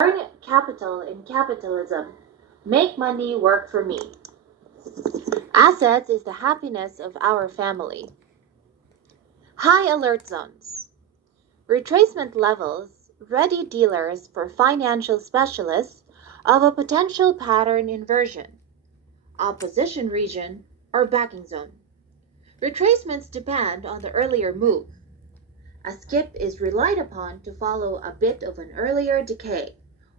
Earn capital in capitalism. Make money work for me. Assets is the happiness of our family. High alert zones. Retracement levels, ready dealers for financial specialists of a potential pattern inversion, opposition region, or backing zone. Retracements depend on the earlier move. A skip is relied upon to follow a bit of an earlier decay,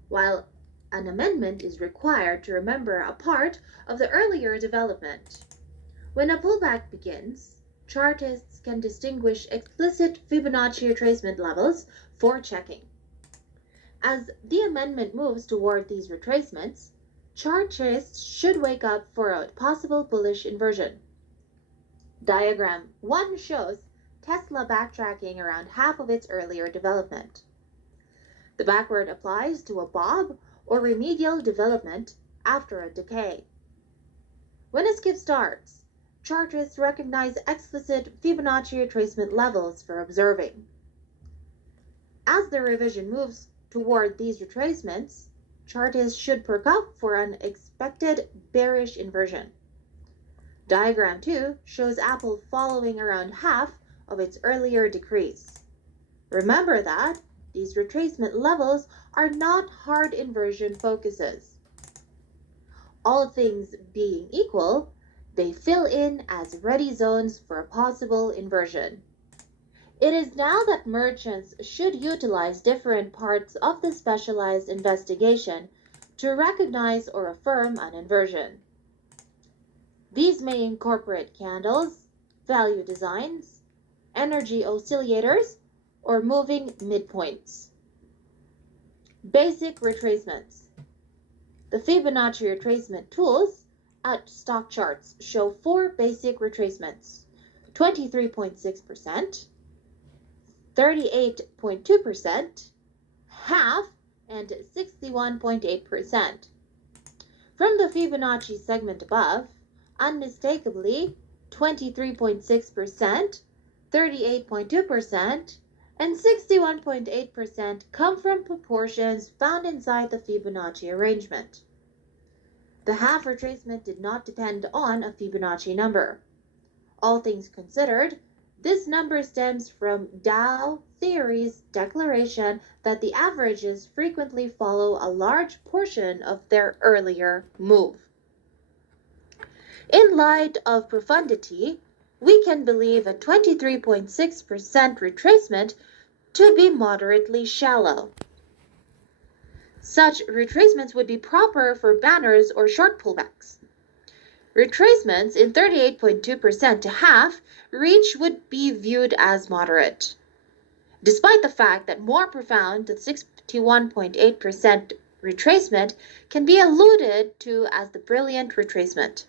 while an amendment is required to remember a part of the earlier development. When a pullback begins, chartists can distinguish explicit Fibonacci retracement levels for checking. As the amendment moves toward these retracements, chartists should wake up for a possible bullish inversion. Diagram 1 shows Tesla backtracking around half of its earlier development. The backward applies to a bob or remedial development after a decay. When a skip starts, chartists recognize explicit Fibonacci retracement levels for observing. As the revision moves toward these retracements, chartists should perk up for an expected bearish inversion. Diagram 2 shows Apple following around half of its earlier decrease. Remember that these retracement levels are not hard inversion focuses. All things being equal, they fill in as ready zones for a possible inversion. It is now that merchants should utilize different parts of the specialized investigation to recognize or affirm an inversion. These may incorporate candles, value designs, energy oscillators, or moving midpoints. Basic retracements. The Fibonacci retracement tools at stock charts show 4 basic retracements: 23.6%, 38.2%, half, and 61.8%. From the Fibonacci segment above, unmistakably 23.6%, 38.2%, and 61.8% come from proportions found inside the Fibonacci arrangement. The half retracement did not depend on a Fibonacci number. All things considered, this number stems from Dow theory's declaration that the averages frequently follow a large portion of their earlier move. In light of profundity, we can believe a 23.6% retracement to be moderately shallow. Such retracements would be proper for banners or short pullbacks. Retracements in 38.2% to half reach would be viewed as moderate, despite the fact that more profound, the 61.8% retracement can be alluded to as the brilliant retracement.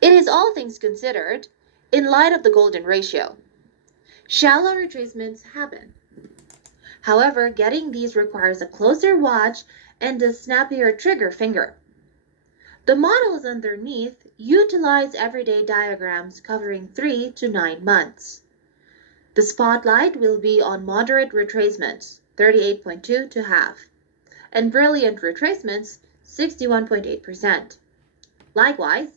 It is, all things considered, in light of the golden ratio. Shallow retracements happen. However, getting these requires a closer watch and a snappier trigger finger. The models underneath utilize everyday diagrams covering 3 to 9 months. The spotlight will be on moderate retracements, 38.2 to half, and brilliant retracements, 61.8%. Likewise,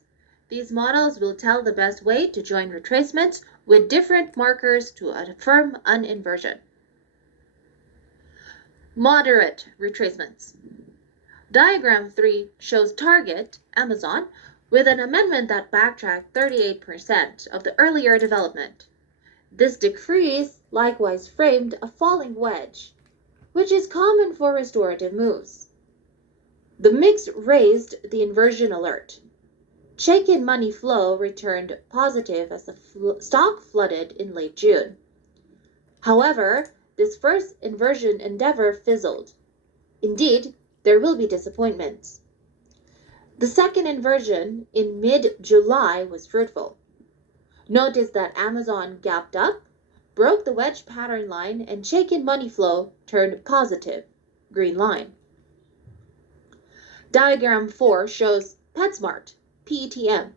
these models will tell the best way to join retracements with different markers to affirm an inversion. Moderate retracements. Diagram 3 shows Target, Amazon, with an amendment that backtracked 38% of the earlier development. This decrease likewise framed a falling wedge, which is common for restorative moves. The mix raised the inversion alert. Check-in money flow returned positive as the stock flooded in late June. However, this first inversion endeavor fizzled. Indeed, there will be disappointments. The second inversion in mid-July was fruitful. Notice that Amazon gapped up, broke the wedge pattern line, and check-in money flow turned positive, green line. Diagram 4 shows PetSmart, PETM,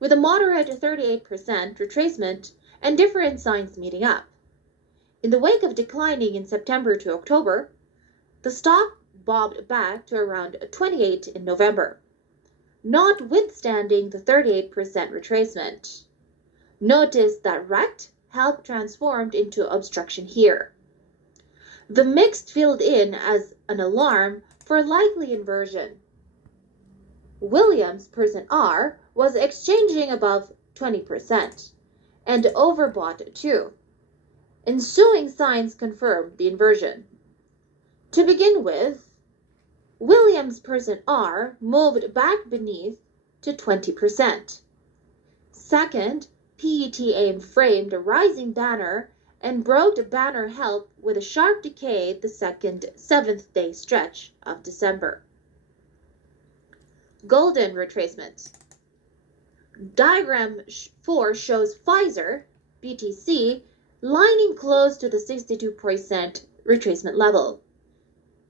with a moderate 38% retracement and different signs meeting up. In the wake of declining in September to October, the stock bobbed back to around 28 in November, notwithstanding the 38% retracement. Notice that rect helped transformed into obstruction here. The mixed filled in as an alarm for likely inversion. Williams %R was exchanging above 20% and overbought too. Ensuing signs confirmed the inversion. To begin with, Williams %R moved back beneath to 20%. Second, PETA framed a rising banner and broke the banner help with a sharp decay the second 7th-day stretch of December. Golden retracement. Diagram 4 shows Pfizer, BTC, lining close to the 62% retracement level.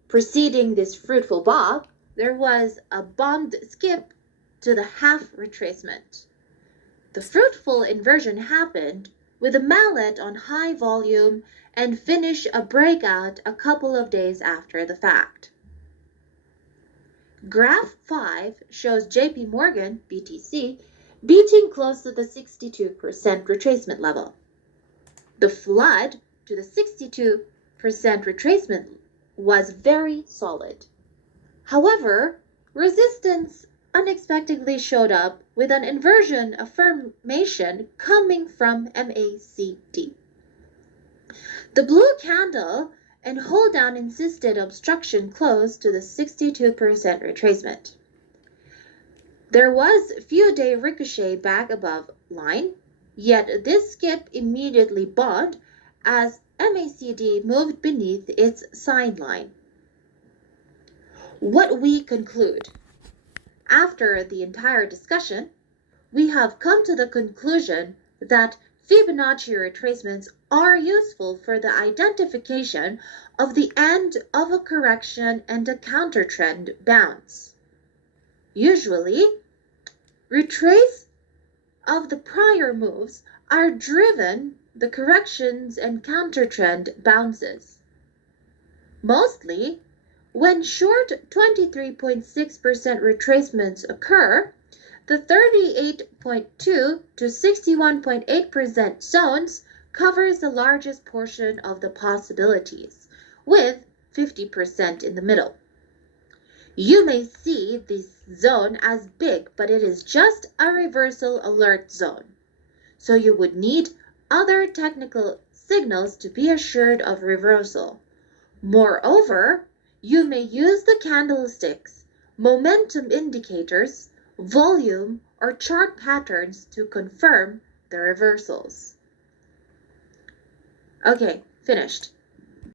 Preceding this fruitful bob, there was a bombed skip to the half retracement. The fruitful inversion happened with a mallet on high volume and finished a breakout a couple of days after the fact. Graph 5 shows JP Morgan, BTC, beating close to the 62% retracement level. The flood to the 62% retracement was very solid. However, resistance unexpectedly showed up with an inversion affirmation coming from MACD. The blue candle and hold down insisted obstruction close to the 62% retracement. There was few-day ricochet back above line, yet this skip immediately bought as MACD moved beneath its sign line. What we conclude. After the entire discussion, we have come to the conclusion that Fibonacci retracements are useful for the identification of the end of a correction and a counter-trend bounce. Usually, retrace of the prior moves are driven the corrections and counter-trend bounces. Mostly, when short 23.6% retracements occur, the 38.2 to 61.8% zones covers the largest portion of the possibilities, with 50% in the middle. You may see this zone as big, but it is just a reversal alert zone. So you would need other technical signals to be assured of reversal. Moreover, you may use the candlesticks, momentum indicators, volume, or chart patterns to confirm the reversals. Okay, finished.